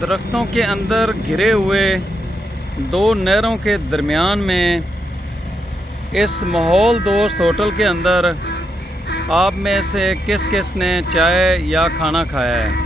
दरख्तों के अंदर घिरे हुए दो नहरों के दरमियान में इस माहौल दोस्त होटल के अंदर आप में से किस किस ने चाय या खाना खाया है?